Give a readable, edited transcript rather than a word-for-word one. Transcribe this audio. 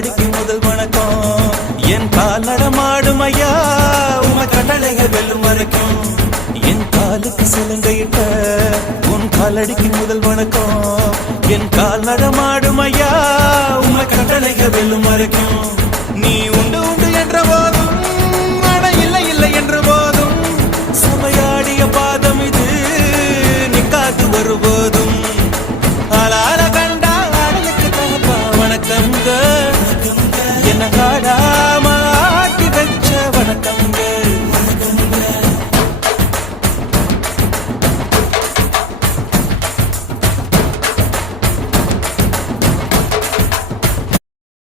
காலடிக்கு முதல் வணக்கம் என் கால் நடமாடும் ஐயா உம கட்டளைகள் வெல்லும் வரைக்கும் என் காலுக்கு சிலங்கையிட்ட உன் காலடிக்கு முதல் வணக்கம் என் கால் நடமாடும் ஐயா உம கட்டளைகள் வெல்லும் வரைக்கும் நீ உண்டு உண்டு என்ற போதும் அட இல்லை இல்லை என்ற போதும் சபையாடிய பாதம் இது நிக்காது வருபோதும் ஆளால கண்டா ஆடலுக்கு தகப்பா வணக்கம்